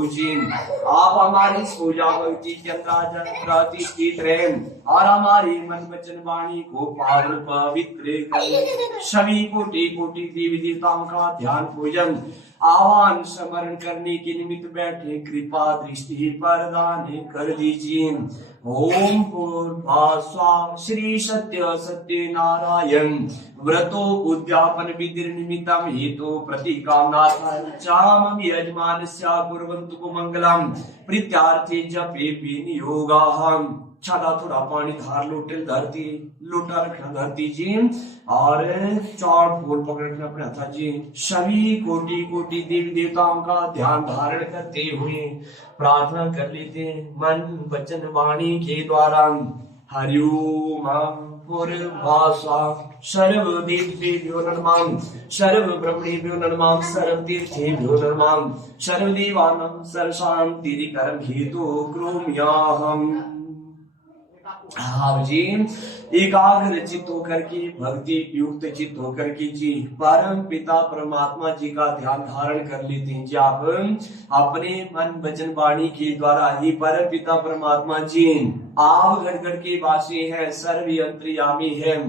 प्रभु जी आप हमारी पूजा भक्ति के अंदर प्रतिष्ठित रहे और हमारी मन वचन वाणी को पावन पवित्र करें। सभी कोटि कोटि देवी देवताओं का ध्यान पूजन आह्वान स्मरण करने के निमित्त बैठे कृपा दृष्टि प्रदान कर दीजिए। ओम पूर्वास्वा श्री सत्य सत्य नारायण व्रतो उद्यापन विधि निमित्तम हेतु प्रतिकामनार्थं चामं यजमानस्य कुर्वन्तु को मंगलम प्रीत्यार्थे जपे विनियोगाहम्। छाता थोड़ा पानी धार लोटे धरती लोटा रखना धरती जी और चौड़ फूल पकड़ रखना अपने हाथ जी। सभी कोटि कोटि देवी देवताओं का ध्यान धारण करते हुए प्रार्थना कर लेते हैं मन वचन वाणी के द्वारा। हरिओम पूर्वास्वा सर्व देवेभ्यो नमः सर्व ब्रह्मणेभ्यो नमः सर्व तीर्थेभ्यो नमः सर्व देवानां सर्व शान्तिकरं हेतु करोम्यहम्। हाँ जी एकाग्र चित्त होकर के भक्ति युक्त चित्त होकर के जी परम पिता परमात्मा जी का ध्यान धारण कर लेते हैं जी। आप अपने मन वचन वाणी के द्वारा ही परम पिता परमात्मा जी आप घर घर के वासी हैं सर्व अंतर्यामी हैं।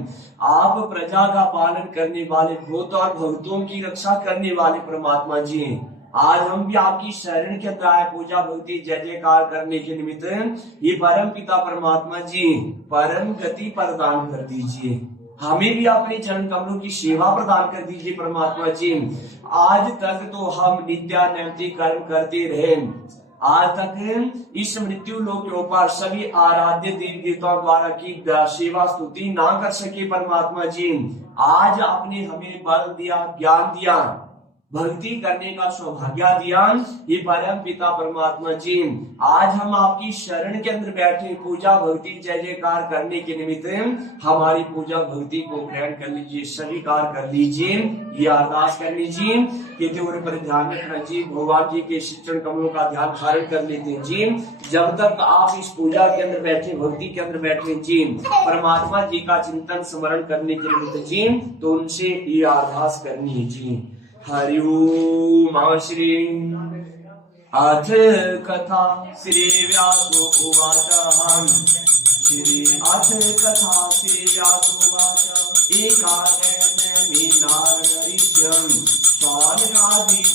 आप प्रजा का पालन करने वाले भूत और भक्तों की रक्षा करने वाले परमात्मा जी आज हम भी आपकी शरण के अंदर आए पूजा भक्ति जय जयकार करने के निमित्त ये परम पिता परमात्मा जी परम गति प्रदान कर दीजिए। हमें भी अपने चरण कमलों की सेवा प्रदान कर दीजिए परमात्मा जी। आज तक तो हम नित्यानैमित्तिक कर्म करते रहे आज तक इस मृत्यु लोक के ऊपर सभी आराध्य देवी देवताओं द्वारा की सेवा स्तुति ना कर सके परमात्मा जी। आज आपने हमें बल दिया ज्ञान दिया भक्ति करने का सौभाग्य दिया ये परम पिता परमात्मा जी। आज हम आपकी शरण के अंदर बैठे पूजा भक्ति जय जयकार करने के निमित्त हमारी पूजा भक्ति को ग्रहण कर लीजिए स्वीकार कर लीजिए। ये अरदास कर लीजिए कि तेरे पर ध्यान रखना जी भगवान जी के शिक्षण कमलों का ध्यान धारण कर लेते हैं जी। जब तक आप इस पूजा के अंदर बैठे भक्ति के अंदर बैठे जी परमात्मा जी का चिंतन स्मरण करने के निमित्त जी तो उनसे ये अरदास करनी है जी। हरि ओम श्री अथ कथा श्री व्यासो उवाच श्री अथ कथा श्री व्यासो उवाच एकादशे नारदऋष्यं स्वादिकादिमुच्यते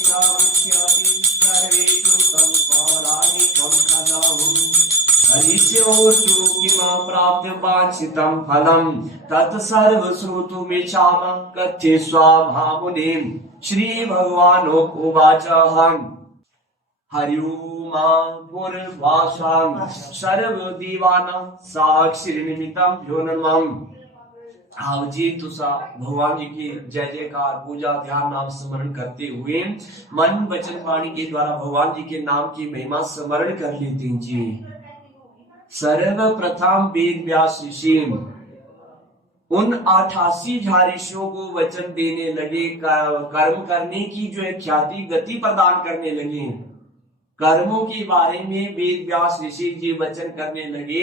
सर्वेषु तं पौराणिकं कथाहुं हरिस्योऽर्चो किमा प्राप्य वाञ्छितं फलं तत्सर्व श्रोतुमिच्छामः कथ्ये स्वाभामुने। श्री भगवान उवाच हरि ओम पूर्वास्वा सर्व देवानां साक्षी निमित्तं भ्यो नमः। हाँ जी तुसा भगवान जी की जय जयकार पूजा ध्यान नाम स्मरण करते हुए मन वचन वाणी के द्वारा भगवान जी के नाम की महिमा स्मरण कर लेते हैं जी। सर्वप्रथम वेद व्यास ऋषि उन 88 ऋषियों को वचन देने लगे कर्म करने की जो है ख्याति गति प्रदान करने लगे। कर्मों के बारे में वेद व्यास ऋषि जी वचन करने लगे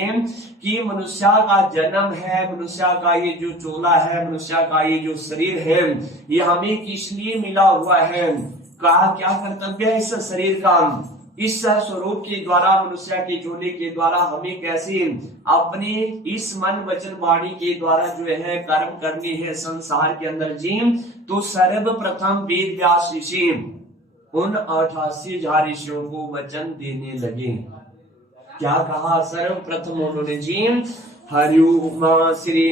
कि मनुष्य का जन्म है मनुष्य का ये जो चोला है मनुष्य का ये जो शरीर है ये हमें किस लिए मिला हुआ है कहा क्या कर्तव्य है इस शरीर का इस स्वरूप के द्वारा मनुष्य के जोड़े के द्वारा हमें कैसे अपने इस मन वचन वाणी के द्वारा जो है कर्म करने हैं संसार के अंदर जी। तो सर्वप्रथम वेद व्यास ऋषि उन 88 ऋषियों को वचन देने लगे। क्या कहा सर्वप्रथम उन्होंने जी हरि ओम श्री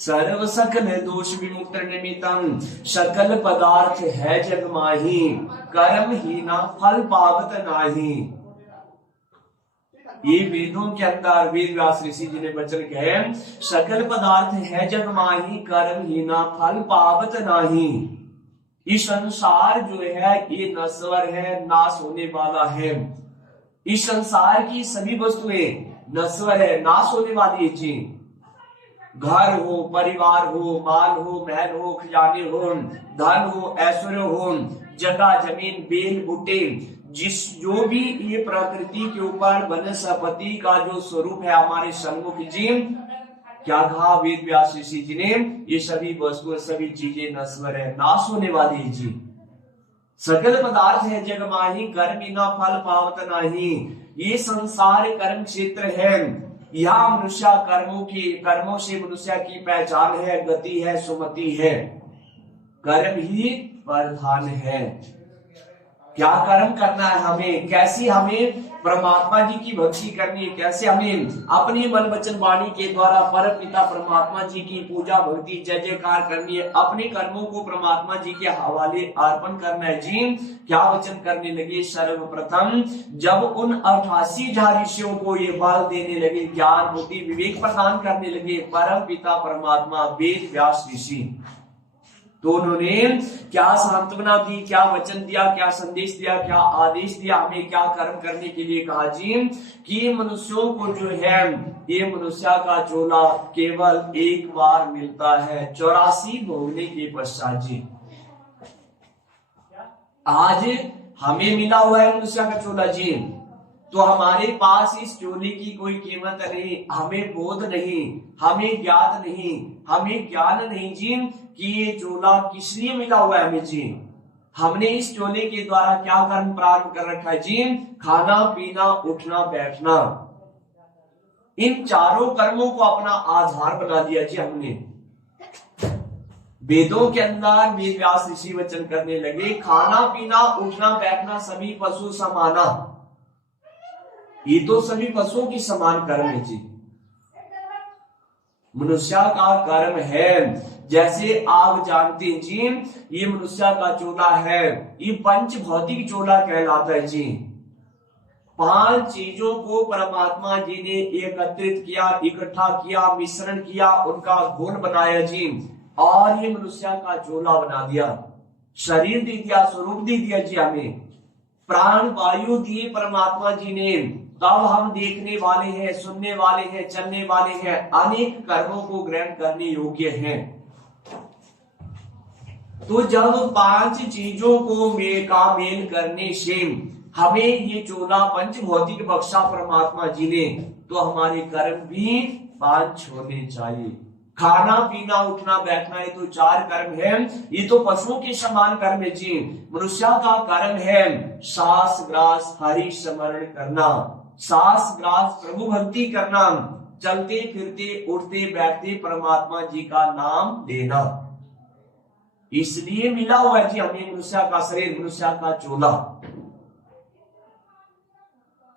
सर्व सकल दोष विमुक्त निमित्तं सकल पदार्थ है जग माही कर्म ही ना फल पावत नाही। ये वेदों के अंदर वेद व्यास ऋषि जी ने वचन कहे सकल पदार्थ है जग माही कर्म ही ना फल पावत नाही। ये संसार जो है ये नश्वर है नाश होने वाला है। इस संसार की सभी वस्तुएं नश्वर है नाश होने वाली है जी। घर हो परिवार हो माल हो महल हो खजाने हो धन हो ऐश्वर्य हो जगह जमीन बेल बूटे जिस जो भी ये प्रकृति के ऊपर वनस्पति का जो स्वरूप है हमारे सन्मुख जी क्या कहा वेद व्यास ऋषि जी ने ये सभी वस्तुएं सभी चीजें नश्वर है नाश होने वाली है जी। सकल पदार्थ है जग माही, कर्म बिना फल पावत नाही। ये संसार कर्म क्षेत्र है, यहाँ मनुष्य कर्मों से मनुष्य की पहचान है, गति है, सुमति है। कर्म ही प्रधान है। क्या कर्म करना है हमें, कैसी हमें परमात्मा जी की भक्ति करनी है, कैसे हमें अपनी मन वचन वाणी के द्वारा परम पिता परमात्मा जी की पूजा भक्ति जय जयकार करनी है। अपने कर्मों को परमात्मा जी के हवाले अर्पण करना है। जी क्या वचन करने लगे, सर्वप्रथम जब उन 88,000 ऋषियों को ये बल देने लगे, ज्ञान बुद्धि विवेक प्रदान करने लगे परम पिता परमात्मा वेद व्यास ऋषि, तो उन्होंने क्या सांत्वना दी, क्या वचन दिया, क्या संदेश दिया, क्या आदेश दिया, हमें क्या कर्म करने के लिए कहा जी, कि मनुष्यों को जो है ये मनुष्य का चोला केवल एक बार मिलता है 84 भोगने के पश्चात। जी आज हमें मिला हुआ है मनुष्य का चोला जी, तो हमारे पास इस चोले की कोई कीमत नहीं, हमें बोध नहीं, हमें ज्ञात नहीं, हमें ज्ञान नहीं जी कि ये चोला किस लिए मिला हुआ है हमें जी। हमने इस चोले के द्वारा क्या कर्म प्रारंभ कर रखा है जी, खाना पीना उठना बैठना, इन चारों कर्मों को अपना आधार बना दिया जी हमने। वेदों के अंदर वेद व्यास ऋषि वचन करने लगे, खाना पीना उठना बैठना सभी पशु समाना, ये तो सभी पशुओं की समान कर्म है जी। मनुष्य का कर्म है जैसे आग जानते हैं जी, ये मनुष्य का चोला है, ये पंच भौतिक चोला कहलाता है जी। 5 चीजों को परमात्मा जी ने एकत्रित किया, इकट्ठा किया, मिश्रण किया, उनका घोल बनाया जी, और ये मनुष्य का चोला बना दिया। शरीर दे दिया, स्वरूप दे दिया जी हमें, प्राण वायु दिए परमात्मा जी ने, तब हम देखने वाले हैं, सुनने वाले हैं, चलने वाले हैं, अनेक कर्मों को ग्रहण करने योग्य हैं। तो जब 5 चीजों को मेल करने से हमें ये चोला पंच भौतिक बख्शा परमात्मा जी ने, तो हमारे कर्म भी 5 होने चाहिए। खाना पीना उठना बैठना ये तो 4 कर्म है, ये तो पशुओं के समान कर्म है जी। मनुष्य का कर्म है सांस ग्रास हरि स्मरण करना, सांस ग्रास प्रभु भक्ति करना, चलते फिरते उठते बैठते परमात्मा जी का नाम लेना। इसलिए मिला हुआ है जी हमें मनुष्य का शरीर, मनुष्य का चोला।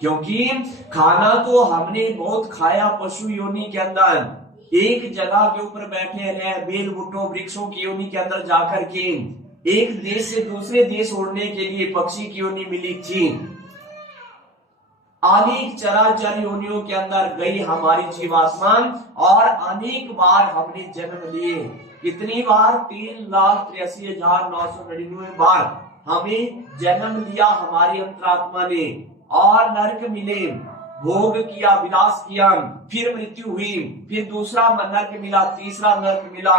क्योंकि खाना तो हमने बहुत खाया पशु योनि के अंदर, एक जगह के ऊपर बैठे रहे, बेल बूटों वृक्षों की योनि के अंदर जाकर के एक देश से दूसरे देश उड़ने के लिए पक्षी की योनि मिली थी। अनेक चराचर योनियों के अंदर गई हमारी जीवात्मा, और अनेक बार हमने जन्म लिए। कितनी बार? 3,83,999 बार हमें जन्म लिया हमारी अंतरात्मा ने, और नरक मिले, भोग किया, विलास किया, फिर मृत्यु हुई, फिर दूसरा नरक मिला, तीसरा नरक मिला,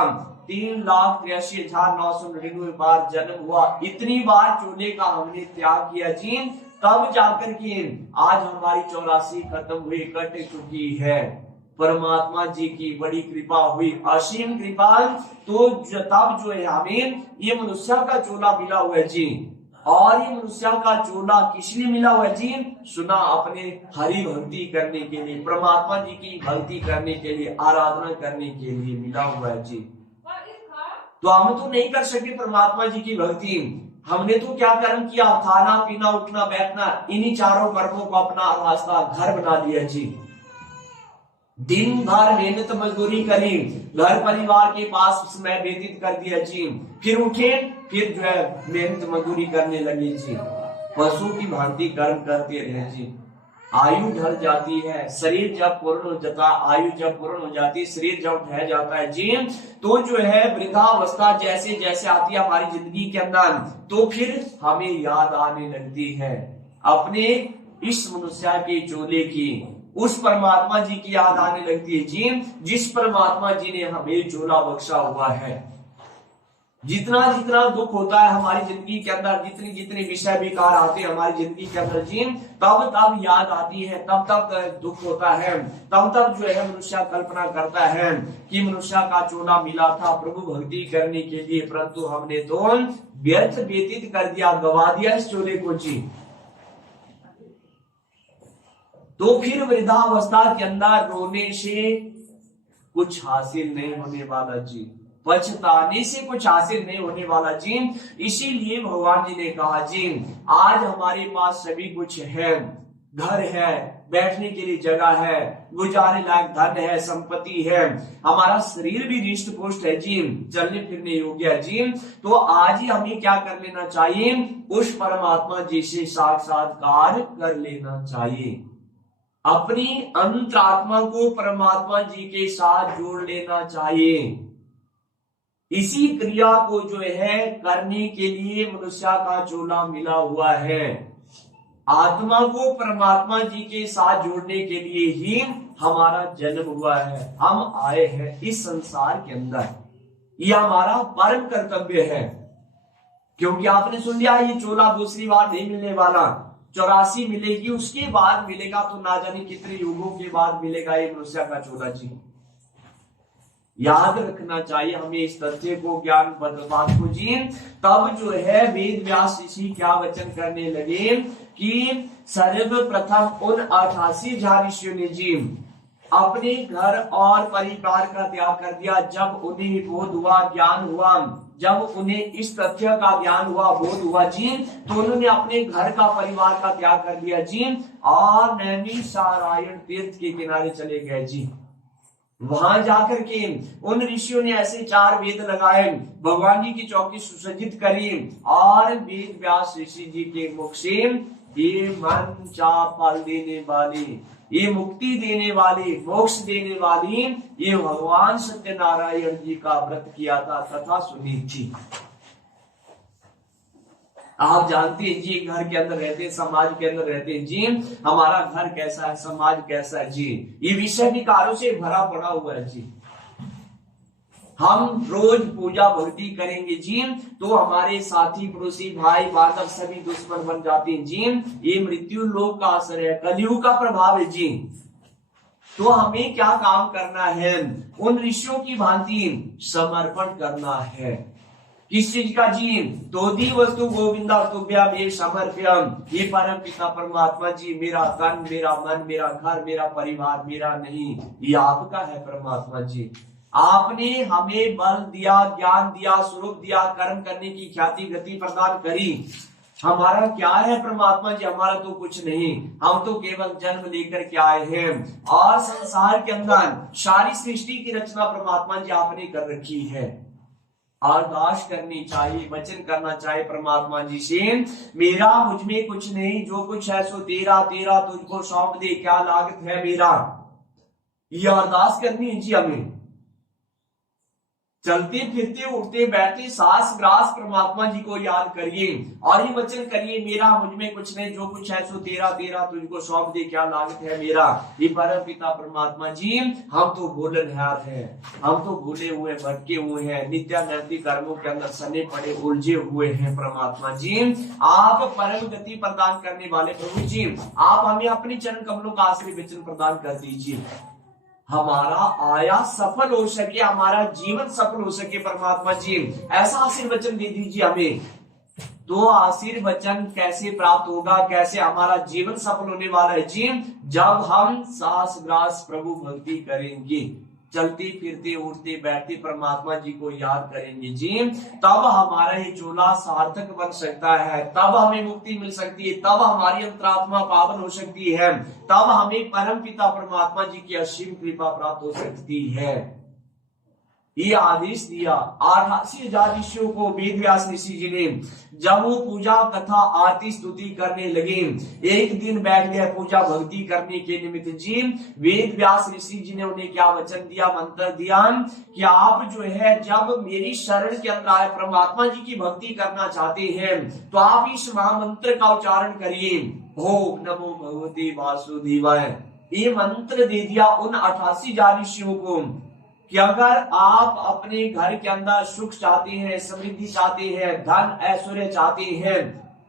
3,83,999 बार जन्म हुआ। इतनी बार चोले का हमने त्याग किया जी, तब जाकर के आज हमारी 84 खत्म हुई, कट चुकी है। परमात्मा जी की बड़ी कृपा हुई, असीम कृपा। तो तब जो है हमें ये मनुष्य का चोला मिला हुआ है जी। और ये मनुष्य का चोला किस लिए मिला हुआ है जी? सुना, अपने हरि भक्ति करने के लिए, परमात्मा जी की भक्ति करने के लिए, आराधना करने के लिए मिला हुआ है जी। तो हम तो नहीं कर सके परमात्मा जी की भक्ति। हमने तो क्या कर्म किया? खाना पीना उठना बैठना, इन्हीं चारों कर्मों को अपना रास्ता घर बना लिया जी। दिन भर मेहनत मजदूरी करी, घर परिवार के पास समय व्यतीत कर दिया जी, फिर उठे, फिर जो है मेहनत मजदूरी करने लगे जी, पशु की भांति कर्म करते रहे जी। आयु ढल जाती है, शरीर जब पूर्ण हो जाता, आयु जब पूर्ण हो जाती, शरीर जब ढह जाता है जी, तो जो है वृद्धावस्था जैसे जैसे आती है हमारी जिंदगी के अंदर, तो फिर हमें याद आने लगती है अपने इस मनुष्य के चोले की, उस परमात्मा जी की याद आने लगती है जी, जिस परमात्मा जी ने हमें चोला बख्शा हुआ है। जितना जितना दुख होता है हमारी जिंदगी के अंदर, जितने जितने विषय विकार आते हैं हमारी जिंदगी के अंदर जी, तब तब याद आती है, तब तब दुख होता है, तब तब जो है मनुष्य कल्पना करता है कि मनुष्य का चोला मिला था प्रभु भक्ति करने के लिए, परंतु हमने तो व्यर्थ व्यतीत कर दिया, गवा दिया इस चोले को जी। तो फिर वृद्धावस्था के अंदर रोने से कुछ हासिल नहीं होने वाला जी, पछताने से कुछ हासिल नहीं होने वाला जी। इसीलिए भगवान जी ने कहा जी, आज हमारे पास सभी कुछ है, घर है, बैठने के लिए जगह है, गुजारे लायक धन है, संपत्ति है, हमारा शरीर भी रिष्ट पुष्ट है जी, चलने फिरने योग्य है जी। तो आज ही हमें क्या कर लेना चाहिए, उस परमात्मा जी से साक्षात्कार कर लेना चाहिए, अपनी अंतरात्मा को परमात्मा जी के साथ जोड़ लेना चाहिए। इसी क्रिया को जो है करने के लिए मनुष्य का चोला मिला हुआ है। आत्मा को परमात्मा जी के साथ जोड़ने के लिए ही हमारा जन्म हुआ है, हम आए हैं इस संसार के अंदर, यह हमारा परम कर्तव्य है। क्योंकि आपने सुन लिया ये चोला दूसरी बार नहीं मिलने वाला, 84 मिलेगी, उसके बाद मिलेगा तो ना जाने कितने युगों के बाद मिलेगा ये मनुष्य का चोला जी। याद रखना चाहिए हमें इस तथ्य को, ज्ञान बात को जी। तब जो है वेद व्यास ऋषि क्या वचन करने लगे कि सर्वप्रथम उन 88,000 ऋषियों ने जी अपने घर और परिवार का त्याग कर दिया। जब उन्हें बोध हुआ, ज्ञान हुआ, जब उन्हें इस तथ्य का ज्ञान हुआ, बोध हुआ जी, तो उन्होंने अपने घर का परिवार का त्याग कर दिया जी और नैमिषारण्य तीर्थ के किनारे चले गए जी। वहां जाकर के उन ऋषियों ने ऐसे 4 वेद लगाए, भगवान जी की चौकी सुसज्जित करी और वेद व्यास ऋषि जी के मुख से ये मन चाह फल देने वाली, ये मुक्ति देने वाली, मोक्ष देने वाली, ये भगवान सत्यनारायण जी का व्रत किया था, कथा सुनी थी। आप जानते हैं जी, घर के अंदर रहते हैं, समाज के अंदर रहते हैं जी, हमारा घर कैसा है, समाज कैसा है जी, ये विषय विकारों से भरा पड़ा हुआ है जी। हम रोज पूजा भक्ति करेंगे जी, तो हमारे साथी पड़ोसी भाई बांधव सभी दुश्मन बन जाते हैं जी। ये मृत्यु लोक का असर है, कलयुग का प्रभाव है जी। तो हमें क्या काम करना है, उन ऋषियों की भांति समर्पण करना है। किस चीज का जी, तोदी वस्तु गोविंदा तुभ्यम ये समर्प्यम, ये परम पिता परमात्मा जी, मेरा तन, मेरा मन, मेरा घर, मेरा परिवार मेरा नहीं, ये आपका है परमात्मा जी। आपने हमें बल दिया, ज्ञान दिया, स्वरूप दिया, कर्म करने की ख्याति गति प्रदान करी। हमारा क्या है परमात्मा जी, हमारा तो कुछ नहीं, हम तो केवल जन्म लेकर के आए हैं और संसार के अंदर सारी सृष्टि की रचना परमात्मा जी आपने कर रखी है। अरदास करनी चाहिए, वचन करना चाहिए परमात्मा जी से, मेरा मुझ में कुछ नहीं, जो कुछ है सो तेरा, तेरा तुझको सौंप दे, क्या लागत है मेरा। यह अरदास करनी है जी हमें। चलते फिरते उठते बैठते सांस ग्रास परमात्मा जी को याद करिए और ये वचन करिए, मेरा मुझ में कुछ नहीं, जो कुछ है सो तेरा, तेरा तुझको सौंप दे, क्या लागत है मेरा। ये परम पिता परमात्मा जी, हम तो भूलनहार हैं, हम तो भूले हुए भटके हुए हैं, नित्यानैतिक कर्मों के अंदर सने पड़े उलझे हुए हैं परमात्मा जी। आप परम गति प्रदान करने वाले प्रभु जी, आप हमें अपने चरण कमलों का आश्रय वचन प्रदान कर दीजिए, हमारा आया सफल हो सके, हमारा जीवन सफल हो सके परमात्मा जी, ऐसा आशीर्वचन दे दीजिए हमें। तो आशीर्वचन कैसे प्राप्त होगा, कैसे हमारा जीवन सफल होने वाला है जी, जब हम सास ग्रास प्रभु भक्ति करेंगे, चलते फिरते उठते बैठते परमात्मा जी को याद करेंगे जी, तब हमारा ये चोला सार्थक बन सकता है, तब हमें मुक्ति मिल सकती है, तब हमारी अंतरात्मा पावन हो सकती है, तब हमें परम पिता परमात्मा जी की असीम कृपा प्राप्त हो सकती है। ये आदेश दिया 88,000 ऋषियों को वेद व्यास ऋषि जी ने। जब वो पूजा कथा आरती स्तुति करने लगे, एक दिन बैठ गए पूजा भक्ति करने के निमित्त जी, वेद व्यास ऋषि जी ने उन्हें क्या वचन दिया, मंत्र दिया कि आप जो है जब मेरी शरण के अंदर आए, परमात्मा जी की भक्ति करना चाहते हैं, तो आप इस महामंत्र का उच्चारण करिए, ओम नमो भगवते वासुदेवाय। ये मंत्र दे दिया उन 88,000 ऋषियों को। कि अगर आप अपने घर के अंदर सुख चाहते हैं, समृद्धि चाहते हैं, धन ऐश्वर्य चाहते हैं,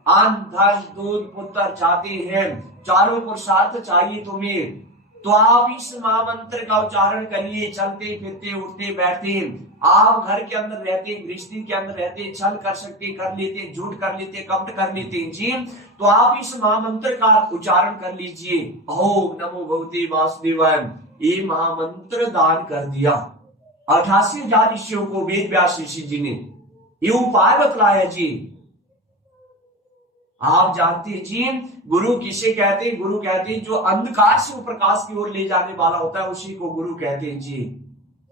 अन्न धन दूध पुत्र चाहते हैं, चारों पुरुषार्थ चाहिए तुम्हें, तो आप इस महामंत्र का उच्चारण करिए। चलते फिरते उठते बैठते आप घर के अंदर रहते, गृहस्थी के अंदर रहते, छल कर सकते, कर लेते, झूठ कर लेते, कपट कर लेते जी, तो आप इस महामंत्र का उच्चारण कर लीजिए। ओम नमो भगवते वासुदेवाय। ये महामंत्र दान कर दिया 88,000 ऋषियों को वेद व्यास ऋषि जी ने ये उपाय बतलाया जी। आप जानते हैं जी, गुरु किसे कहते हैं? गुरु कहते हैं जो अंधकार से प्रकाश की ओर ले जाने वाला होता है, उसी को गुरु कहते हैं जी।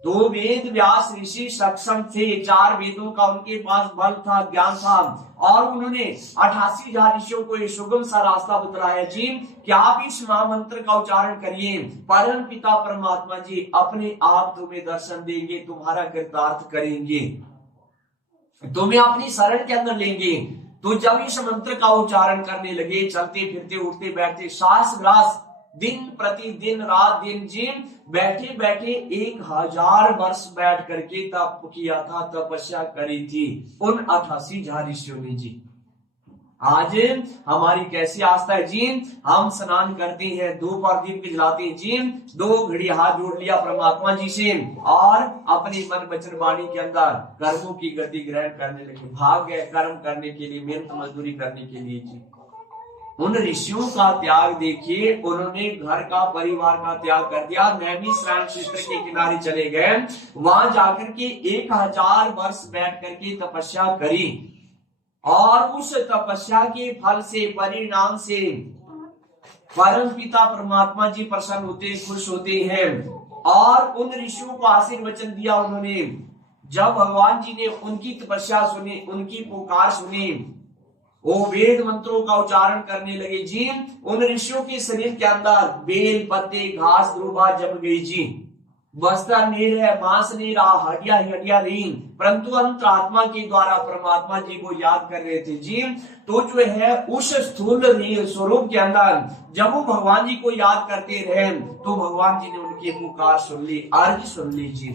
तो वेद व्यास ऋषि सक्षम थे, 4 वेदों का उनके पास बल था, ज्ञान था, और उन्होंने 88,000 ऋषियों को ये सुगम सा रास्ता बतलाया जी कि आप इस महामंत्र का उच्चारण करिए। परम पिता परमात्मा जी अपने आप तुम्हें दर्शन देंगे, तुम्हारा कृतार्थ करेंगे, तुम्हें अपनी शरण के अंदर लेंगे। तो जब इस मंत्र का उच्चारण करने लगे, चलते फिरते उठते बैठते, श्वास ग्रास दिन प्रतिदिन रात दिन जी, बैठे बैठे 1000 वर्ष बैठ करके तप किया था, तपस्या करी थी उन 88,000 ऋषियों ने जी। आज हमारी कैसी आस्था है जी, हम स्नान करते हैं, धूप और दीप जलाते हैं जी, 2 घड़ी हाथ जोड़ लिया परमात्मा जी से और अपनी मन वचन वाणी के अंदर कर्मों की गति ग्रहण करने लगे, भाग गए कर्म करने के लिए, मेहनत मजदूरी करने के लिए जी। उन ऋषियों का त्याग देखिए, उन्होंने घर का परिवार का त्याग कर दिया, नैमिषारण्य क्षेत्र के किनारे चले गए, वहां जाकर के 1000 वर्ष बैठ करके तपस्या करी, और उस तपस्या के फल से, परिणाम से परम पिता परमात्मा जी प्रसन्न होते, खुश होते हैं, और उन ऋषियों को आशीर्वचन दिया उन्होंने। जब भगवान जी ने उनकी तपस्या सुनी, उनकी पुकार सुनी, वो वेद मंत्रों का उच्चारण करने लगे जी, उन ऋषियों के शरीर के अंदर बेल पत्ते घास ध्रुवा जम गई जी, वस्त्र नहीं रहे, मांस नहीं रहा, हड्डियां हड्डियां रही, परंतु अंतरात्मा के द्वारा परमात्मा जी को याद कर रहे थे जी। तो जो है उस स्थूल स्वरूप के अंदर जब वो भगवान जी को याद करते रहे, तो भगवान जी ने उनकी पुकार सुन ली, अर्ज सुन ली जी।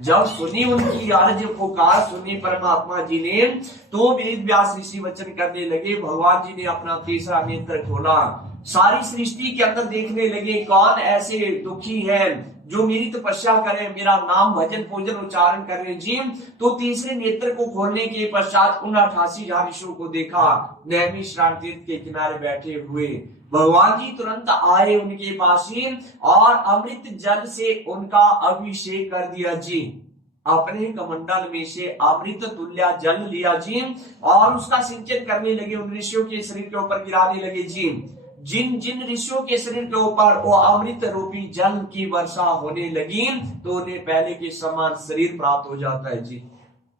जब सुनी उनकी अर्ज पुकार सुनी परमात्मा जी ने, तो वेद व्यास ऋषि वचन करने लगे। भगवान जी ने अपना तीसरा नेत्र खोला, सारी सृष्टि के अंदर देखने लगे, कौन ऐसे दुखी है जो मेरी तपस्या करें, मेरा नाम भजन पूजन उच्चारण कर रहे जी। तो तीसरे नेत्र को खोलने के पश्चात उन 88,000 ऋषियों को देखा, नैमिषारण्य तीर्थ के किनारे बैठे हुए। भगवान जी तुरंत आए उनके पास ही और अमृत जल से उनका अभिषेक कर दिया जी। अपने कमंडल में से अमृत तुल्य जल लिया जी और उसका सिंचन करने लगे, उन ऋषियों के शरीर के ऊपर गिराने लगे जी। जिन जिन ऋषियों के शरीर के ऊपर वो अमृत रूपी जल की वर्षा होने लगी, तो उन्हें पहले के समान शरीर प्राप्त हो जाता है जी।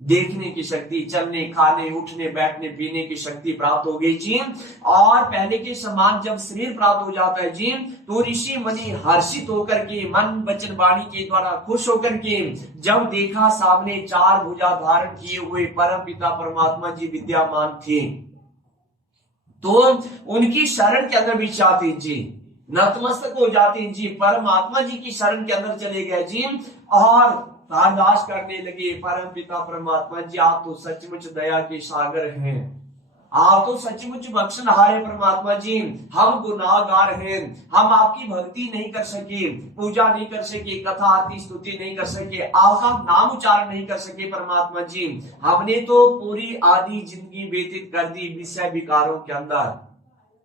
देखने की शक्ति, चलने खाने उठने बैठने पीने की शक्ति प्राप्त हो गई जी। और पहले के समान जब शरीर प्राप्त हो जाता है जी, तो ऋषि मुनि हर्षित होकर के, मन वचन वाणी के द्वारा खुश होकर के जब देखा, सामने 4 भुजा धारण किए हुए परम पिता परमात्मा जी विद्यमान थे, तो उनकी शरण के अंदर भी चाहते जी, नतमस्तक हो जाते जी, परमात्मा जी की शरण के अंदर चले गए जी और अरदास करने लगे, परम पिता परमात्मा जी आप तो सचमुच दया के सागर हैं, आप तो सचमुच बख्शनहार परमात्मा जी, हम गुनाहगार हैं, हम आपकी भक्ति नहीं कर सके, पूजा नहीं कर सके, कथा आरती स्तुति नहीं कर सके, आपका नाम उच्चारण नहीं कर सके परमात्मा जी। हमने तो पूरी आधी जिंदगी व्यतीत कर दी विषय विकारों के अंदर,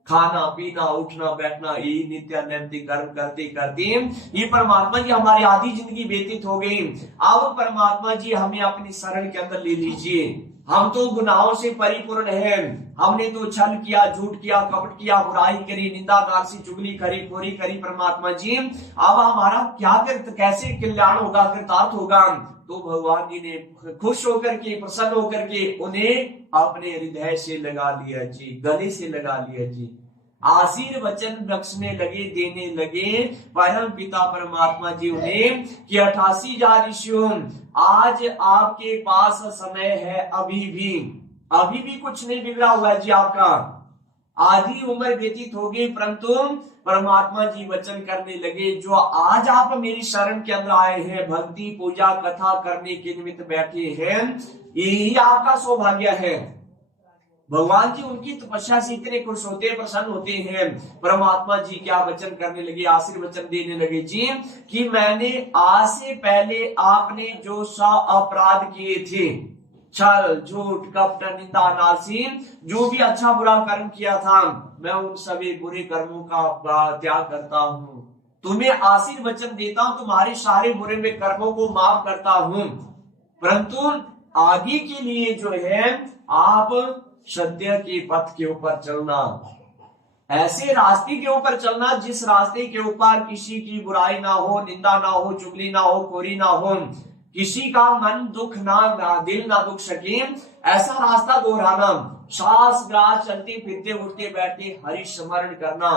खाना पीना उठना बैठना यही नित्य नैमित्तिक कर्म करते करते ये परमात्मा जी हमारी आधी जिंदगी व्यतीत हो गई। अब परमात्मा जी हमें अपनी शरण के अंदर ले लीजिए, हम तो गुनाहों से परिपूर्ण हैं, हमने तो छल किया, झूठ किया, कपट किया, बुराई करी, निंदा गारसी चुगली करी, खोरी करी परमात्मा जी, अब हमारा क्या कैसे कल्याण होगा, कृतार्थ होगा। तो भगवान जी ने खुश होकर के, प्रसन्न होकर के उन्हें अपने हृदय से लगा लिया जी, गले से लगा लिया जी, आशीर्वचन बख्शने लगे, देने लगे परम पिता परमात्मा जी उन्हें कि 88,000 ऋषियों, आज आपके पास समय है, अभी भी कुछ नहीं बिगड़ा हुआ है जी आपका, आधी उम्र व्यतीत हो गई, परंतु परमात्मा जी वचन करने लगे, जो आज आप मेरी शरण के अंदर आए हैं, भक्ति पूजा कथा करने के निमित्त बैठे हैं, यही आपका सौभाग्य है। भगवान जी उनकी तपस्या से इतने खुश होते हैं, प्रसन्न होते हैं। परमात्मा जी क्या वचन करने लगे, आशीर्वचन देने लगे जी, कि मैंने आज से पहले आपने जो सा अपराध किए थे, छल झूठ कपट निंदा नासीन, जो भी अच्छा बुरा कर्म किया था, मैं उन सभी बुरे कर्मों का त्याग करता हूं। तुम्हें आशीर्वचन देता हूं, तुम्हारे सारे बुरे में कर्मों को माफ करता हूं, परंतु आगे के लिए जो है आप सत्य के पथ के ऊपर चलना, ऐसे रास्ते के ऊपर चलना जिस रास्ते के ऊपर किसी की बुराई ना हो, निंदा ना हो, चुगली ना हो, खोरी ना हो, किसी का मन दुख ना दिल ना दुख सके, ऐसा रास्ता दोहराना, श्वास ग्रास चलते फिरते उठते बैठते हरि स्मरण करना।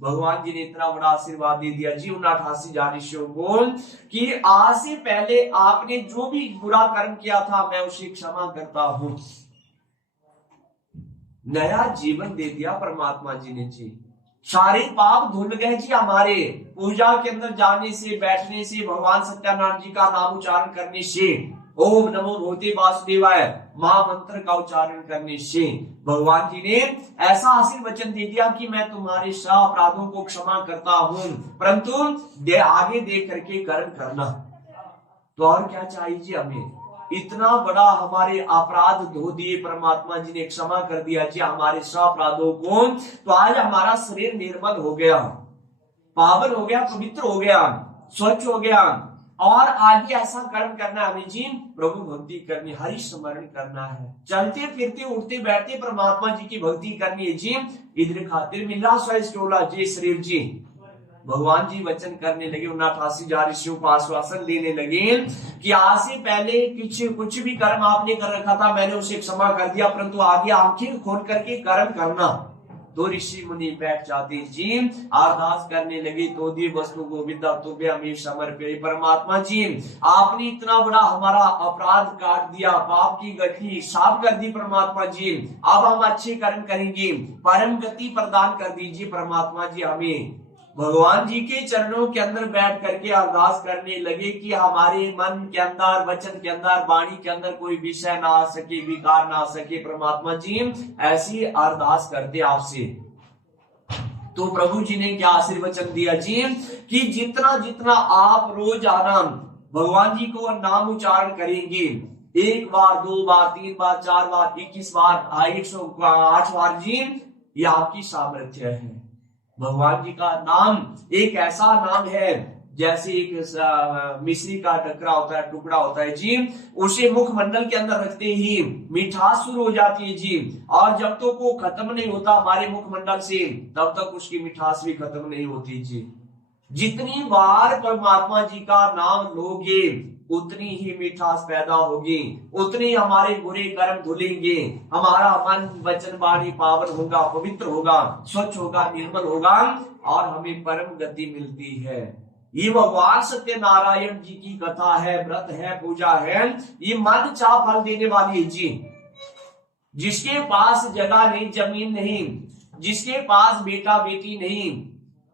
भगवान जी ने इतना बड़ा आशीर्वाद दे दिया जी उन 88 जानिशियों को, कि आज से पहले आपने जो भी बुरा कर्म किया था, मैं उसे क्षमा करता हूं। नया जीवन दे दिया परमात्मा जी ने जी, सारे पाप धुल गए जी हमारे। पूजा के अंदर जाने से, बैठने से, भगवान सत्यानारायण जी का नाम उच्चारण करने से, ओम नमो भगवते वासुदेवाय महामंत्र का उच्चारण करने से भगवान जी ने ऐसा आशीर्वचन दे दिया कि मैं तुम्हारे सब अपराधों को क्षमा करता हूं, परंतु आगे देख करके कर्म करना। तो और क्या चाहिए जी हमें, इतना बड़ा हमारे अपराध धो दिए, परमात्मा जी ने क्षमा कर दिया जी हमारे सब अपराधों को। तो आज हमारा शरीर निर्मल हो गया, पावन हो गया, पवित्र हो गया, स्वच्छ हो गया, और आगे ऐसा कर्म करना है हमें जी, प्रभु भक्ति करनी, हरि स्मरण करना है, चलते फिरते उठते बैठते परमात्मा जी की भक्ति करनी है जी। इधर खातिर मिला स्टोला जी शरीर जी। भगवान जी वचन करने लगे, 89 ऋषियों को आश्वासन देने लगे कि आज से पहले कुछ भी कर्म आपने कर रखा था, मैंने उसे क्षमा कर दिया, परंतु आगे आंखें खोल करके कर्म करना। तो ऋषि मुनि बैठ जाते जी, अरदास करने लगे, तो दी वस्तु गोविंदा तुभ्य हमें समर्पे। परमात्मा जी आपने इतना बड़ा हमारा अपराध काट दिया, पाप की गठरी साफ कर दी परमात्मा जी, अब हम अच्छे कर्म करेंगे, परम गति प्रदान कर दीजिए परमात्मा जी हमें। भगवान जी के चरणों के अंदर बैठ करके अरदास करने लगे कि हमारे मन के अंदर, वचन के अंदर, वाणी के अंदर कोई विषय ना आ सके, विकार ना आ सके। परमात्मा जी ऐसी अरदास करते आपसे। तो प्रभु जी ने क्या आशीर्वचन दिया जी, कि जितना जितना आप रोजाना भगवान जी को नाम उच्चारण करेंगे, 1 बार 2 बार 3 बार 4 बार 21 बार 108 बार जी, ये आपकी सामर्थ्य है। भगवान जी का नाम एक ऐसा नाम है जैसे एक मिश्री का टुकड़ा होता है, टुकड़ा होता है जी, उसे मुखमंडल के अंदर रखते ही मिठास शुरू हो जाती है जी, और जब तक वो खत्म नहीं होता हमारे मुखमंडल से, तब तक उसकी मिठास भी खत्म नहीं होती जी। जितनी बार परमात्मा जी का नाम लोगे उतनी ही मिठास पैदा होगी, उतनी हमारे बुरे कर्म धुलेंगे, हमारा मन वचन वाणी पावन होगा, पवित्र होगा, स्वच्छ होगा, निर्मल होगा, और हमें परम गति मिलती है। ये भगवान सत्यनारायण जी की कथा है, व्रत है, पूजा है, ये मन चाह फल देने वाली है जी। जिसके पास जगह नहीं, जमीन नहीं, जिसके पास बेटा बेटी नहीं,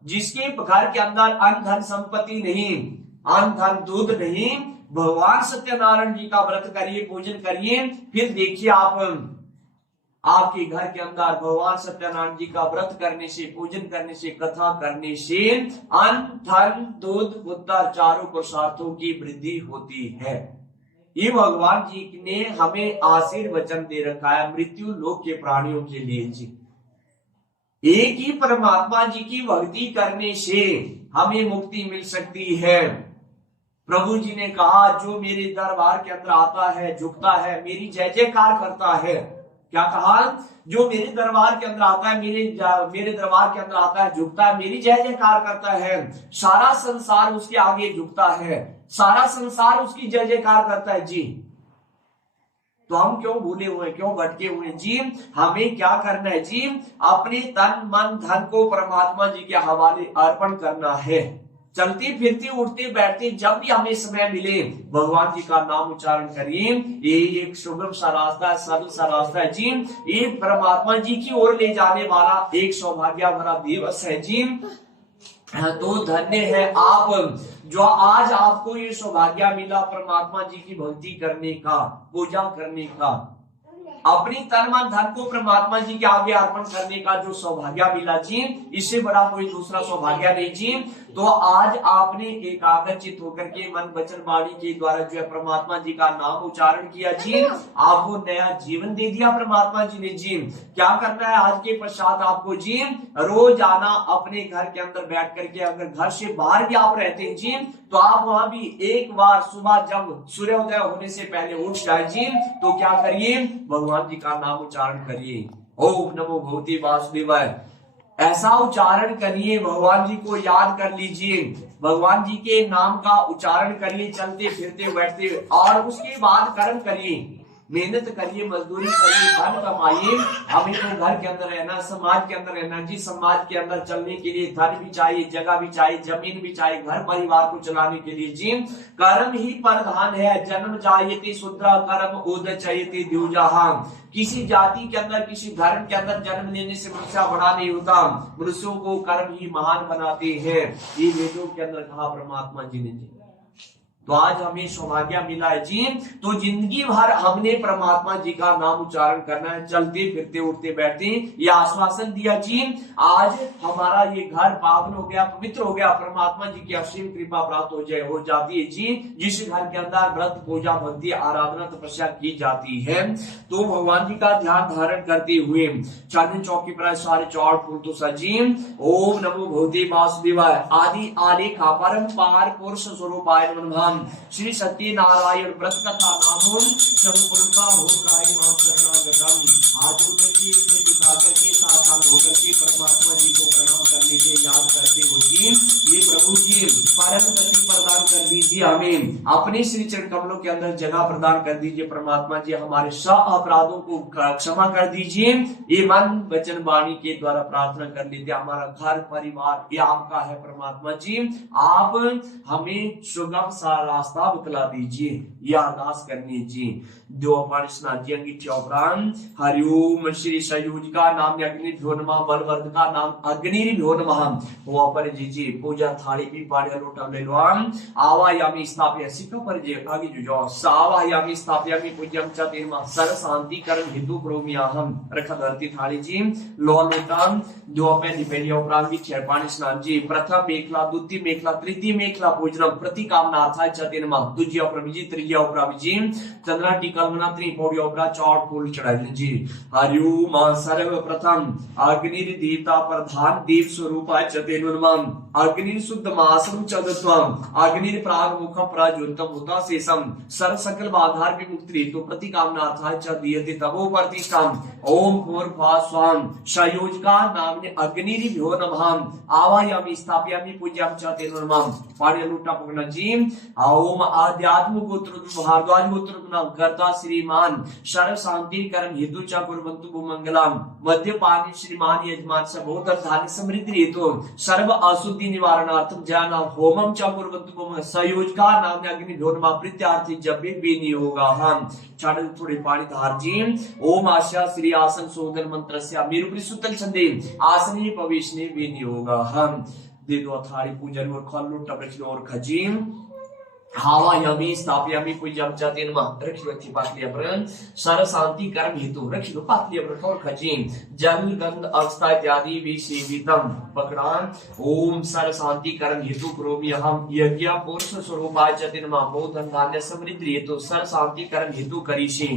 जिसके घर के अंदर अन्न धन संपत्ति नहीं, अन्न धन दूध नहीं, भगवान सत्यनारायण जी का व्रत करिए, पूजन करिए, फिर देखिए आपके घर के अंदर भगवान सत्यनारायण जी का व्रत करने से, पूजन करने से, कथा करने से अन्न धन दूध पुत्र चारों पुरुषार्थों की वृद्धि होती है। ये भगवान जी ने हमें आशीर्वचन दे रखा है मृत्यु लोक के प्राणियों के लिए जी। एक ही परमात्मा जी की भक्ति करने से हमें मुक्ति मिल सकती है। प्रभु जी ने कहा, जो मेरे दरबार के अंदर आता है, झुकता है, मेरी जय जयकार करता है। क्या कहा? जो मेरे दरबार के अंदर आता है, मेरे दरबार के अंदर आता है, झुकता है, मेरी जय जयकार करता है, सारा संसार उसके आगे झुकता है, सारा संसार उसकी जय जयकार करता है जी। तो हम क्यों भूले हुए, क्यों भटके हुए जी? हमें क्या करना है जी? अपने तन मन धन को परमात्मा जी के हवाले अर्पण करना है। चलते फिरते उठते बैठते जब भी हमें समय मिले भगवान जी का नाम उच्चारण करिए। ये एक सुगम सा रास्ता है, सरल सा रास्ता है जी। ये परमात्मा जी की ओर ले जाने वाला एक सौभाग्य भरा दिवस है जी। तो धन्य है आप जो आज आपको ये सौभाग्य मिला परमात्मा जी की भक्ति करने का, पूजा करने का, अपनी तन मन धन को परमात्मा जी के आगे अर्पण करने का जो सौभाग्य मिला जी, इससे बड़ा कोई दूसरा सौभाग्य नहीं जी। तो आज आपने एकाग्रचित होकर के मन वचन वाणी के द्वारा जो है परमात्मा जी का नाम उच्चारण किया जी, आपको नया जीवन दे दिया परमात्मा जी ने जी। क्या करना है आज के पश्चात आपको जी, रोज आना अपने घर के अंदर बैठ करके, अगर घर से बाहर भी आप रहते हैं जी तो आप वहां भी एक बार सुबह जब सूर्योदय होने से पहले उठ जाए जी, तो क्या करिए, भगवान जी का नाम उच्चारण करिए। ओम नमो भगवते वासुदेवाय, ऐसा उच्चारण करिए, भगवान जी को याद कर लीजिए, भगवान जी के नाम का उच्चारण करिए चलते फिरते बैठते, और उसके बाद कर्म करिए, मेहनत करिए, मजदूरी करिए, धन कमाइए। हमें तो घर के अंदर रहना, समाज के अंदर रहना जी। समाज के अंदर चलने के लिए धन भी चाहिए, जगह भी चाहिए, जमीन भी चाहिए, घर परिवार को चलाने के लिए जी कर्म ही प्रधान है। जन्म जायते शूद्र कर्म उदचयते द्विजाः। किसी जाति के अंदर, किसी धर्म के अंदर जन्म लेने से मनुष्य बड़ा नहीं होता, मनुष्यों को कर्म ही महान बनाते हैं। ये वेदों के अंदर कहा परमात्मा जी ने जी। तो आज हमें सौभाग्य मिला है जी, तो जिंदगी भर हमने परमात्मा जी का नाम उच्चारण करना है, चलते फिरते उठते बैठते। ये आश्वासन दिया जी, आज हमारा ये घर पावन हो गया, पवित्र हो गया, परमात्मा जी की असीम कृपा प्राप्त हो जाती है जी। जिस घर के अंदर व्रत पूजा भक्ति आराधना तपस्या की जाती है, तो भगवान जी का ध्यान धारण करते हुए चांदनी चौकी पर सारे चौड़ फूल तो सजी। ओम नमो भगवते वासुदेवाय। आदि आलेख परम्पार पुरुष स्वरूपाय नमः। श्री सत्य नारायण व्रत कथा नामों संपूर्णता हो मां शरणागतम। हाथ करके झुका करके साष्टांग होकर के परमात्मा जी को प्रणाम कर लीजिए, याद करते हो जी। ये प्रभु जी परम गति प्रदान कर दीजिए, हमें अपने श्री चरण कमलों के अंदर जगह प्रदान कर दीजिए परमात्मा जी। हमारे सब अपराधों को क्षमा कर दीजिए। ये मन वचन वाणी के द्वारा प्रार्थना कर लीजिए। हमारा घर परिवार ये आपका है परमात्मा जी, आप हमें सुगम सा रास्ता बतला दीजिए, यह अरदास करनी जी। देवपाण स्नाजी अंगीठिया उपरांत हरिओम श्री सयुज का नाम अग्निभ्यो नमः, बलवर्ध का नाम अग्निभ्यो नमः। वो पर जी पूजा थाली भी पाड़िया लोटा ले लो। आवायामी स्थापय सिक्का पर जे आगे जो सावायामी स्थापयामी पूज्यम च तेमा सर्व शांति कर्म हेतु प्रोमियाहम। रखा धरती थाली जी लो लोटा दो पे निपेलिया उपरांत भी छेपाणी स्नान जी। प्रथम मेखला, द्वितीय मेखला, तृतीय मेखला पूजनम प्रतिकामनार्थाय च तेनमा। द्वितीय प्रविजी, तृतीय प्रविजी चंद्रा टीका त्रिपोड़ियों का चौट फूल चढ़ाई जी। हरिओम सर्वप्रथम अग्नि देवता प्रधान देव स्वरूपाय चतेनुर्मम। अग्नि शुद्ध मासम चतुत्वम। अग्नि प्राग मुखम प्रज्वलितम हुता शेषम। सर्व सकल बाधार विमुक्ति हेतु प्रतिकामनार्थाय च दीयते तवो प्रतिष्ठम। ओम भूर्भुवः स्वः संयोजका नामने अग्निभ्यो नमः। आवायामि स्थापयामि पूज्यं च तेनुर्मम। पाड़िया लूटा पकड़ना जी। ओम आध्यात्म गोत्र भारद्वाज गोत्र नाम कर्ता श्रीमान सर्व शांति कर्म हेतु च कुर्वन्तु मंगलम। मद्यपानी श्रीमान यजमान सबोधर धान्य समृद्धि हेतु सर्व अशुद्धि निवारणार्थम जन होमम च कुर्वन्तु मंगलम। संयोजका नाम अग्निभ्यो नमः। प्रीत्यार्थी जब भी नहीं होगा हम छाड़ थोड़े पानी धार जी। ओम आशा श्री आसन शोधन मंत्र से मेरु सुतल छंदे आसनी पवेशने भी नहीं होगा हम। दे दो थाली पूजन और खल लुट रखी और खजीम हावा यमी स्थापयामी पूज्यम च तेनमा। रखी व्यक्ति पातलिया पर सर्व शांति कर्म हेतु रखी दो पातलिया पर और खजीम जल गंध अवस्था इत्यादि भी सेवितम पकड़ान। ओम सर्व शांति कर्म हेतु करोमि हम यज्ञ पुरुष स्वरूपाय च तेनमा। बहुधन धान्य समृद्धि हेतु सर्व शांति कर्म हेतु करीषि।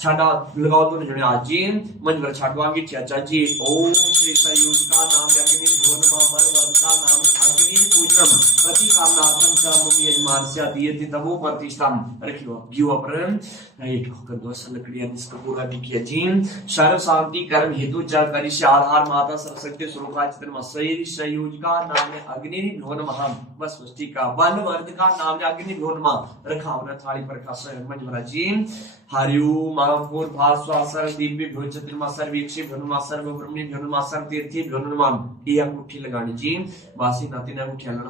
छाड़ा लगाओ तो जुड़े आज जी मंजवर छाटवांगी चाचा जी। ओम श्री सयुज का नाम अग्नि भोनमा बलवर्ध का नाम अग्नि पूजनम प्रतिकामनार्थम च मम यजमान से दीयते तवो प्रतिष्ठम। रखियो गिव अपरन राइट होकर दो लकड़ियां इसका पूरा भी किया जी। सर्व शांति कर्म हेतु च करिष्य आधार माता सरस्वती स्वरूपाय चित्रमा। शरीर सयुज का नाम अग्निभ्यो नमः। बस ठीक का बलवर्ध का नाम अग्निभ्यो नमः। रखा हमने थाली पर का मंजवरा जी। हरिओम भूर्भुवः दिव्य भ्यो चतुर्मा सर्वेक्षी भ्यो सर्व ब्रह्मी भ्यो सर्व तीर्थी भ्यो नमः। ये अंगूठी लगानी जी। बासी नाती ने अंगूठी लगाना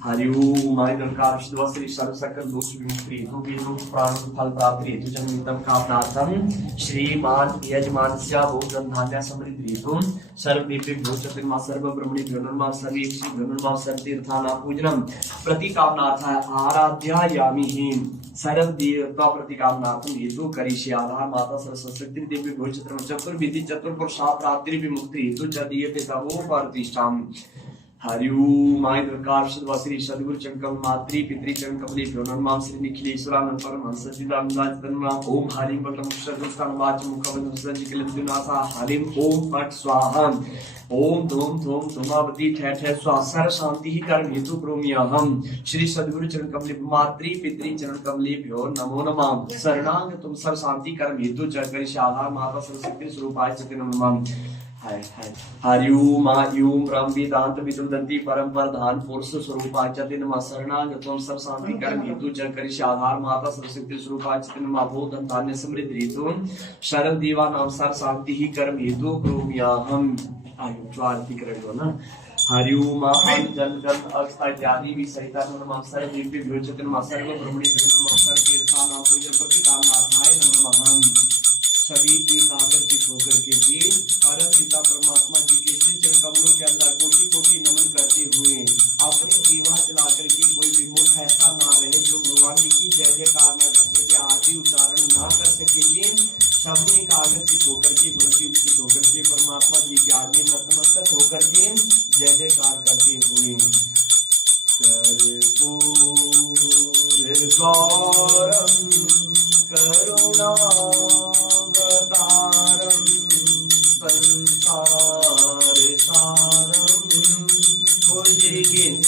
हरि ओम माय दरकार श्री सर्व सकल दोष विमुक्ति हेतु विष्णु प्राण फल प्राप्ति हेतु जन्मितम कामनार्थम श्रीमान यजमानस्य भोजन धान्य समृद्धि हेतु सर्व दीपे भोजन सर्व ब्रह्मणि धनुर्मा सर्वे धनुर्मा सर्वतीर्थाना पूजनम प्रति कामनार्थ आराध्यायामि हि सर्व देवता प्रति कामनार्थम हेतु करिष्ये आधार माता सरस्वती देवी भोजन चतुर्विधि चतुर्पुरुषा प्राप्ति विमुक्ति हेतु जदीयते तवो प्रतिष्ठाम हरि ओम माय दुर्गा श्री सद्गुरु चंकम मातृ पितृ चंकमली प्रणमाम श्री निखिलेश्वरानंद परमहंस सच्चिदानंद तन्मा ओम हरिं वटम शतस्थान वाच मुखवंदम सज्जिकलंजुनासा हरिं ओम फट स्वाहा ओम धूम धूम धूमावती ठह ठह स्वासर शांति ही कर्म हेतु प्रोम्यहम श्री सद्गुरु चरण कमले मातृ पितृ चरण कमले भ्यो नमो नमः शरणांग तुम सब शांति कर्म हेतु जगरि आधार माता सरस्वती स्वरूपाय चित्त नमः हरि ओम आयुम ब्रह्म वेदांत विदुदंती परम प्रधान पुरुष स्वरूपाच्यते नमः शरणागतम सब शांति कर्म हेतु जग करिष्ये आधार माता सरस्वती स्वरूपाच्यते नमः बोधन धान्य समृद्धि हेतु शरण देवा नाम सर शांति ही कर्म हेतु प्रोम्यहम आयु आरती करेंगे ना हरि ओम जल जल इत्यादि भी सहिता नमः सर्व दिव्य विभूषित नमः सर्व ब्रह्मणि नमः सर्व तीर्था नाम पूजन प्रति कामनार्थाय नमः सभी एकाग्रचित होकर के जी परम पिता परमात्मा जी के श्री चरण कमलों के अंदर कोटि कोटि नमन करते हुए अपनी जीवा चला करके कोई विमुख ऐसा ना रहे जो भगवान जी की जय जयकार न कर सके आरती उच्चारण ना कर सके जी सभी एकाग्रचित होकर के भक्ति उचित होकर के परमात्मा जी के आगे नतमस्तक होकर के जय जयकार करते हुए कर्पूर गौरम करुणा तारम संसार सारम भुजगेन्द्रहारम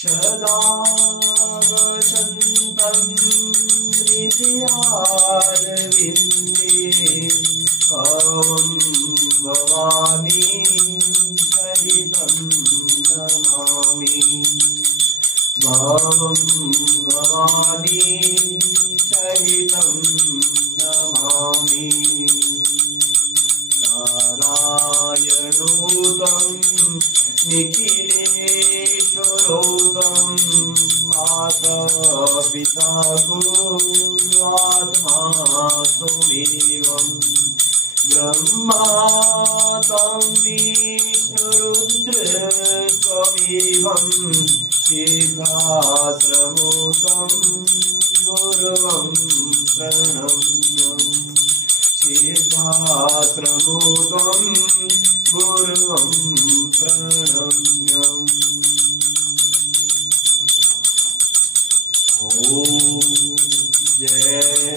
सदा वसन्तं हृदयारविन्दे भवं भवानी सहितं नमामि भवं भवानी सहितं नमामि नारायणोतं निखिलेश्वरोतं माता पिता गुरुआत्मा त्वमेवं ब्रह्मा तं विष्णुरुद्र त्वमेवं सिद्धाश्रमोतं गुरुवं प्रणम्यं सिद्धाश्रमोतं गुरुवं प्रणम्यम् ॐ जय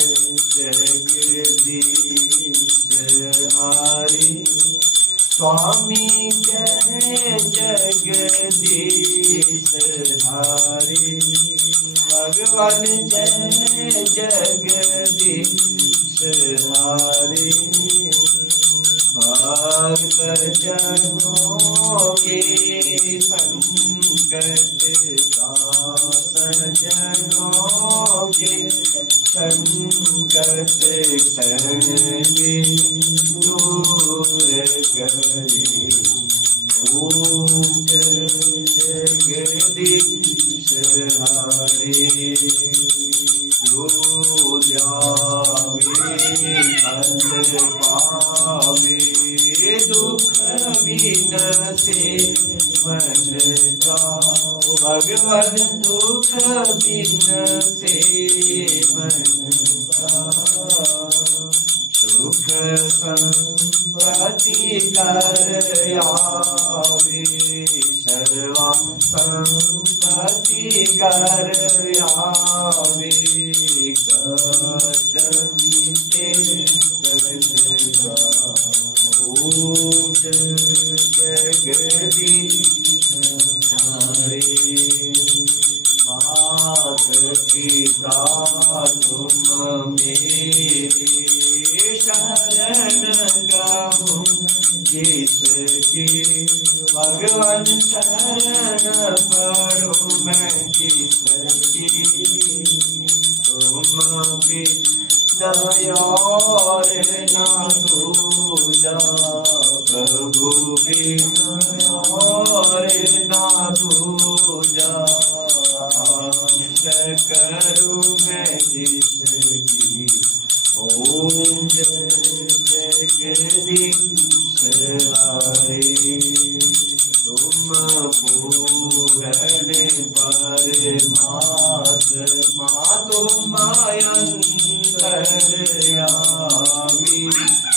जगदीश हरि स्वामी जय जगदीश हरि भगवान जय जगदीश हरि भक्त जनों के संकट जनों के संकट करके दूर करे ओम जगदीश हरे जो जावे फल पावे दुख विनसे मन का भगवान दुख विनसे मन का सुख संपत्ति कर आवे सर्वा संपत्ति कर आवे कष्ट मिटे कष्ट ओम जगदीश हरे मात पिता तुम मेरे शरण गाऊं जिसकी भगवान शरण पड़ो मैं जिसकी तुम भी दयार ना दूजा प्रभु भी दयार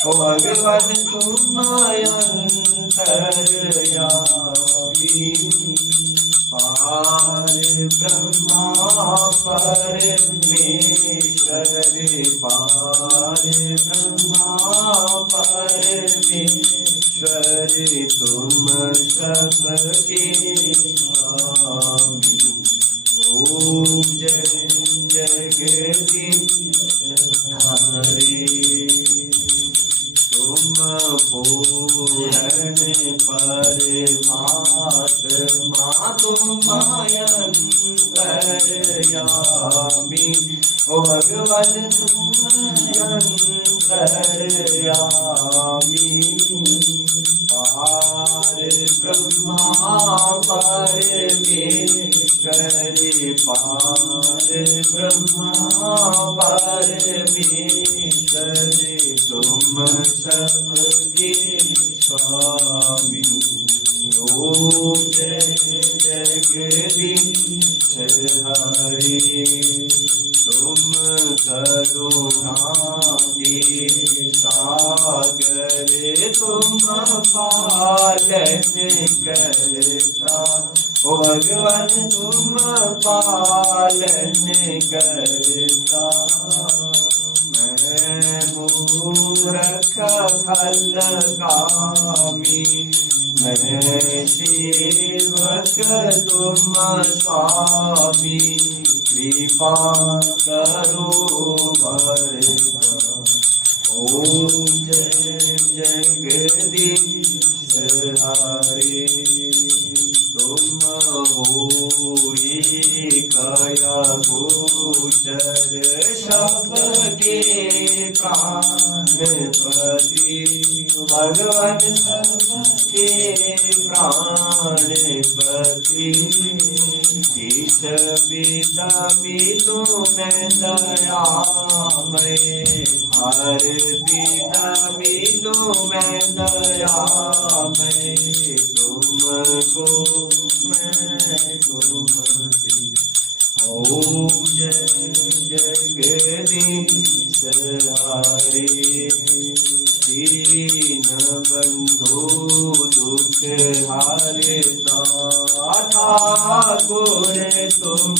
ओ भगवान तुम अंतर्यामी पार ब्रह्मा परमेश्वर पार ब्रह्मा परमेश्वर तुम सबके स्वामी। ओम जय जगदीश हरे तुम पूर्ण परमात्मा तुम अंतर्यामी। ओ भगवान तुम अंतर्यामी पार ब्रह्मा परमेश्वर पार ब्रह्मा परमेश्वर तुम सबके स्वामी। ओम जय जगदीश हरे तुम करुणा के सागर तुम पालन करता। ओ भगवान तुम पालन करता। मैं मूर्ख खल कामी मैं सेवक तुम स्वामी। कृपा करो बरसा। ओम जय जगदीश हरे तुम हो कया गोचर सबके प्राणपति। भगवान सबके प्राणपति। जिस विदा मिलो मैं दयामय हर विदा मिलो मैं दयामय। तुमको मैं घुमती। ओम जय जगदीश हरे दीन बंधु दुख हरता। ठाकुर तुम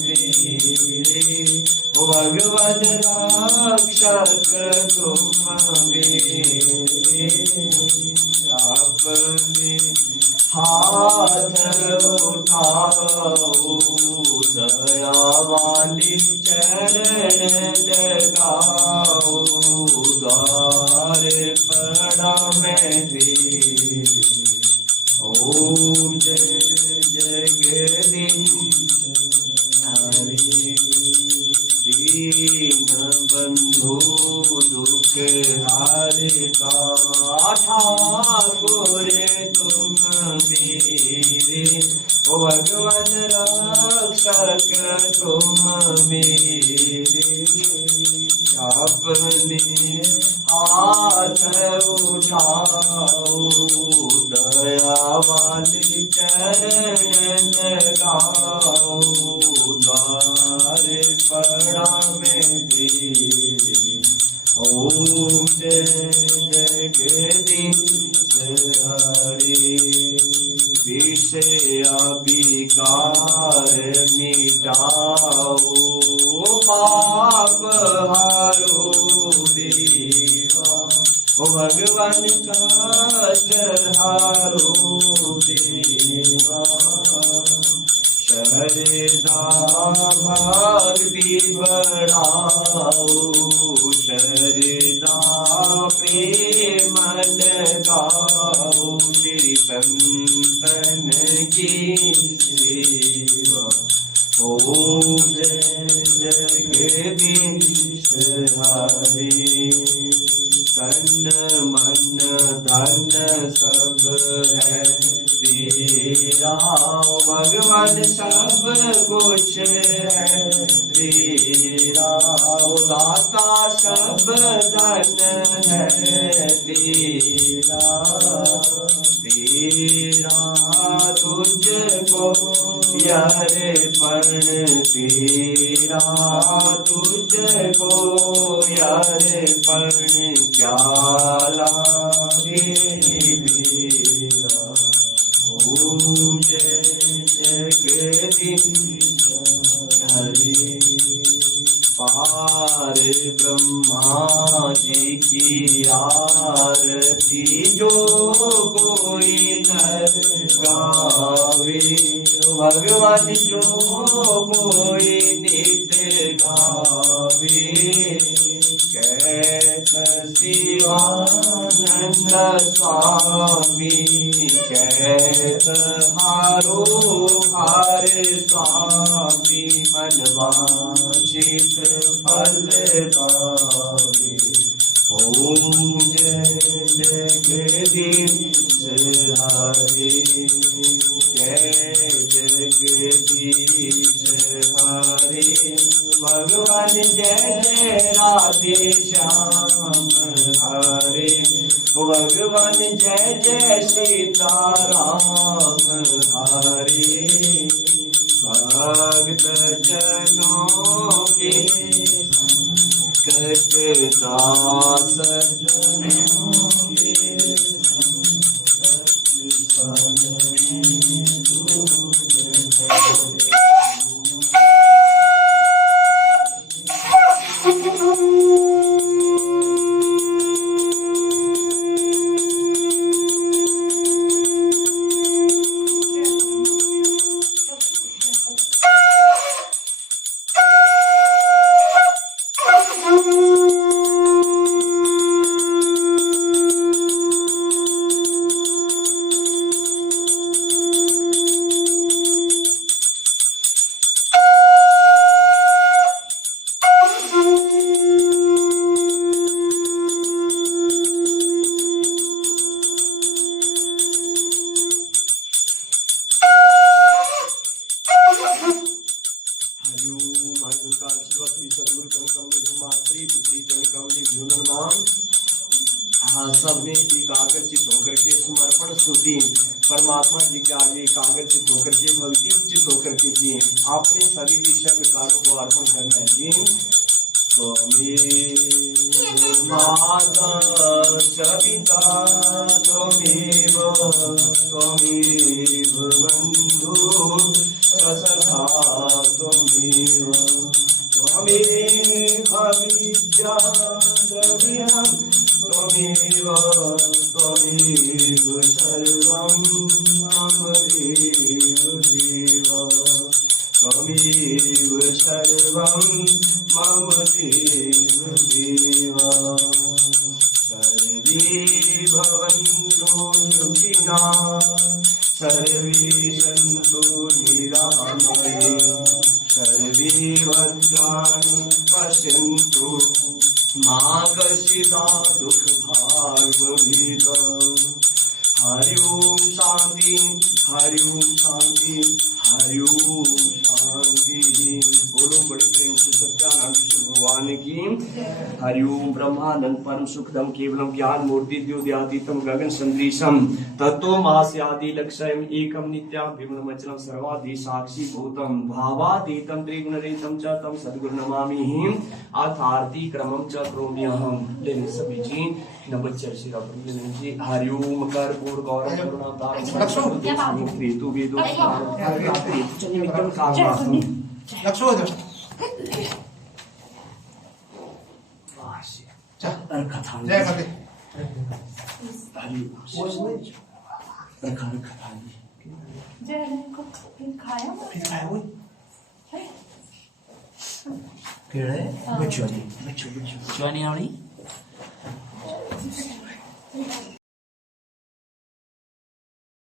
मेरे भगवद रक्षक तुम मेरे। अपने हाथ उठाओ दया वाली चरण लगाओ। द्वार पड़ा मैं तेरे। ओम जय जगदीश हरे दीन बंधु दुख हरता। ठाकुर तुम मेरे ओ भगवान रक्षक तुम मेरे। अपने हाथ उठाओ दया वाली चरण लगाओ। द्वार पड़ा मैं तेरे। ओम जय जगदीश हरे विषय विकार मिटाओ। पाप हारो देवा ओ भगवान कष्ट हारो देवा। शरदा भक्ति बढ़ाओ। शरदा प्रेम लगाओ। श्री संतन की सेवा। ओम जय जगदीश हरे तन मन धन सब है तेरा। भगवान सब कुछ है तेरा। दाता सब धन है तेरा। तेरा तुझको अर्पण तेरा। तुझको अर्पण क्या लागे मेरा। ओम जय जगदीश हरे। पार ब्रह्मा जी की आरती जो कोई नर गावे। भगवान जो कोई नित्य गावे। कैत शिवानंद स्वामी कैत हारो हार स्वामी। मन वांछित फल पावे। ओम जय जगदीश हरे। जय जगदीश हरे। भगवान जय जय राधे श्याम हरे। भगवान जय जय सीताराम हरे। भक्त जनों के दास जनों के सब में एकाग्रचित होकर के समर्पण स्तुति परमात्मा जी के आगे एकाग्रचित होकर के भक्ति उचित होकर के जी आपने सभी विषय विकारों को अर्पण करना है जी। माता सविता त्वमेव त्वमेव बन्धु सखा त्वमेव त्वमेव विद्या द्रव्यम् त्वमेव त्वमेव सर्वं मम देव देव। त्वमेव सर्वं मम देव देव। सर्वे भवन्तु सुखिनः सर्वे सन्तु निरामये सर्वे भद्राणि पश्यन्तु मा कश्चित् दुःख भाग भीतम्। हरि ओम शांति हरि ओम शांति हरि ओम शांति। बोलो बड़े प्रेम से सत्यानंद विष्णु भगवान की। हरि ओम ब्रह्मानंद परम सुखदम केवलम ज्ञान मूर्ति द्योत्यातीतम गगन सदृशम तत्त्वमास्यादि लक्ष्यम एकम नित्याभिमनमचलम सर्वादि साक्षी भूतम भावातीतम त्रिगुणरहितम च तम सद्गुरु नमामि। अथार्ति क्रमम च करोम्यहम्। लेने सभी जी नंबर 4 श्री राम जी। हरि ओम कर पूर्ण गौरव करुणावतार मुक्ति तु वेदो नित्यम कामनासम। लक्ष्य हो जा कथा जय करते कथा जय को खाया वो केड़े बच्चों बच्चों बच्चों नहीं आवड़ी